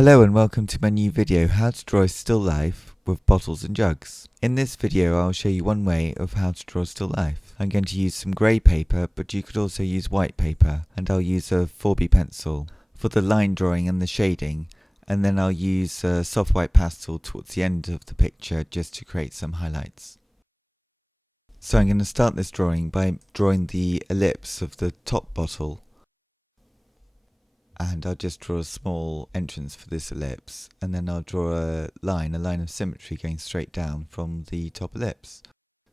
Hello and welcome to my new video, how to draw a still life with bottles and jugs. In this video I'll show you one way of how to draw a still life. I'm going to use some grey paper, but you could also use white paper, and I'll use a 4B pencil for the line drawing and the shading, and then I'll use a soft white pastel towards the end of the picture just to create some highlights. So I'm going to start this drawing by drawing the ellipse of the top bottle. And I'll just draw a small entrance for this ellipse, and then I'll draw a line of symmetry going straight down from the top ellipse,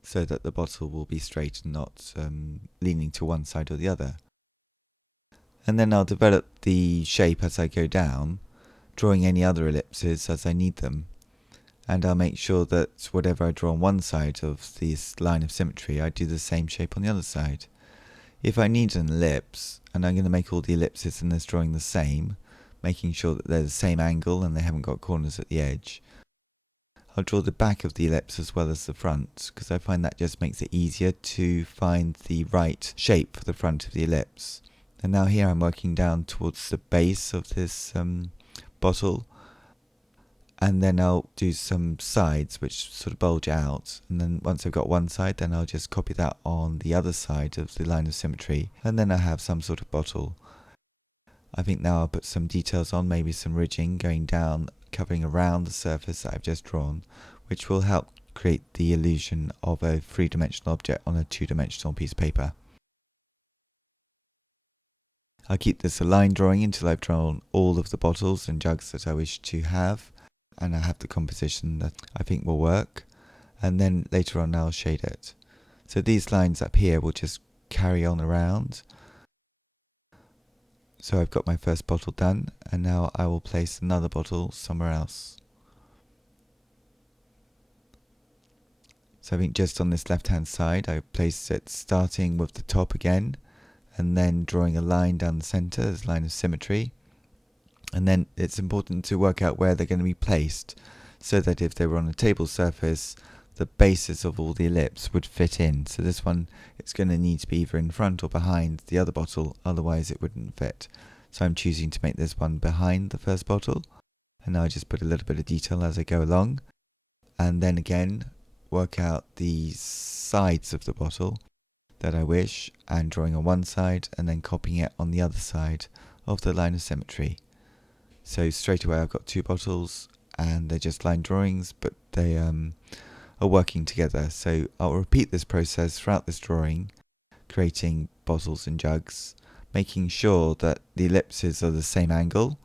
so that the bottle will be straight and not leaning to one side or the other. And then I'll develop the shape as I go down, drawing any other ellipses as I need them, and I'll make sure that whatever I draw on one side of this line of symmetry, I do the same shape on the other side. If I need an ellipse, and I'm going to make all the ellipses in this drawing the same, making sure that they're the same angle and they haven't got corners at the edge, I'll draw the back of the ellipse as well as the front, because I find that just makes it easier to find the right shape for the front of the ellipse. And now here I'm working down towards the base of this bottle, and then I'll do some sides which sort of bulge out, and then once I've got one side, then I'll just copy that on the other side of the line of symmetry, and then I have some sort of bottle. I think now I'll put some details on, maybe some ridging going down, covering around the surface that I've just drawn, which will help create the illusion of a three-dimensional object on a two-dimensional piece of paper. I'll keep this a line drawing until I've drawn all of the bottles and jugs that I wish to have, and I have the composition that I think will work, and then later on I'll shade it. So these lines up here will just carry on around. So I've got my first bottle done, and now I will place another bottle somewhere else. So I think just on this left hand side I placed it starting with the top again, and then drawing a line down the centre as a line of symmetry. And then it's important to work out where they're going to be placed, so that if they were on a table surface, the bases of all the ellipse would fit in. So this one, it's going to need to be either in front or behind the other bottle, otherwise it wouldn't fit. So I'm choosing to make this one behind the first bottle, and now I just put a little bit of detail as I go along, and then again work out the sides of the bottle that I wish, and drawing on one side and then copying it on the other side of the line of symmetry. So straight away I've got two bottles, and they're just line drawings, but they are working together. So I'll repeat this process throughout this drawing, creating bottles and jugs, making sure that the ellipses are the same angle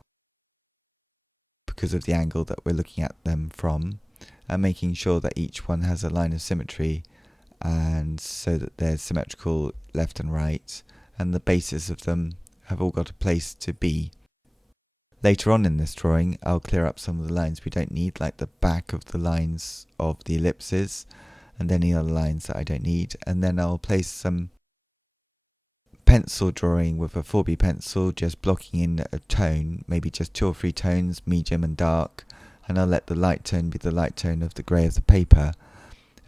because of the angle that we're looking at them from, and making sure that each one has a line of symmetry, and so that they're symmetrical left and right, and the bases of them have all got a place to be. Later on in this drawing, I'll clear up some of the lines we don't need, like the back of the lines of the ellipses, and any other lines that I don't need, and then I'll place some pencil drawing with a 4B pencil, just blocking in a tone, maybe just 2 or 3 tones, medium and dark, and I'll let the light tone be the light tone of the grey of the paper.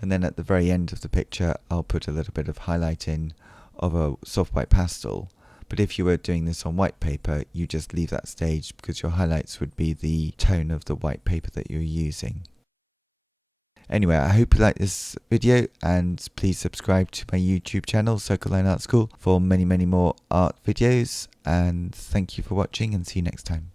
And then at the very end of the picture, I'll put a little bit of highlight in of a soft white pastel. But if you were doing this on white paper, you just leave that stage, because your highlights would be the tone of the white paper that you're using. Anyway, I hope you like this video, and please subscribe to my YouTube channel, Circle Line Art School, for many more art videos, and thank you for watching, and see you next time.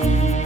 Bye.